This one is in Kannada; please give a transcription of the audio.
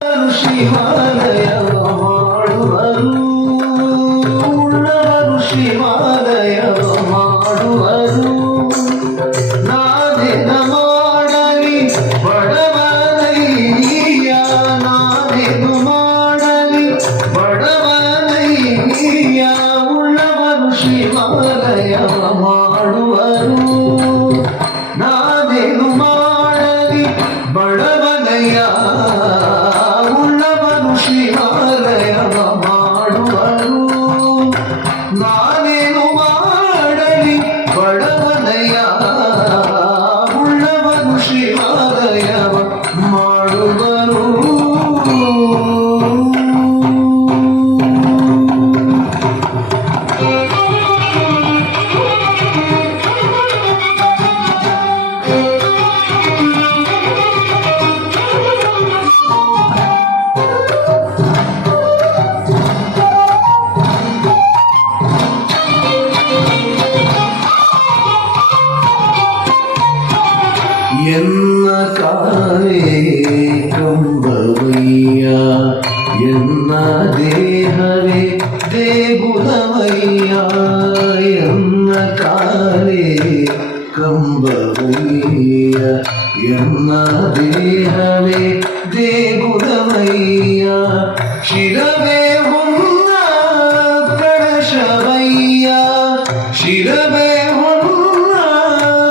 ಶಿವಾಲಯ ಮಾಡುವರು ಉಳ್ಳವರು ಶಿವಾಲಯ ಮಾಡುವರು ನಾನೇನ ಮಾಡಲಿ ಬಡವನಯ್ಯ ನಾನೇನು ಮಾಡಲಿ ಬಡವನಯ್ಯ ಉಳ್ಳವರು ಶಿವಾಲಯ ಮಾಡುವರು ನಾನೇನು ಮಾಡಲಿ ಬಡವನಯ್ಯ ಶಿವಾಲಯ ಮಾಡುವರು ನಾನೇನು ಮಾಡಲಿ ಬಡವನಯ್ಯ ಉಳ್ಳವನು ಶಿವಾಲಯ ಮಾಡುವರು ಎನ್ನ ಕಾಲೇ ಕಂಬವಯ್ಯ ಎನ್ನ ದೇಹವೇ ದೇಗುಲವಯ್ಯ ಎನ್ನ ಕಾಲೇ ಕಂಬವಯ್ಯ ಎನ್ನ ದೇಹವೇ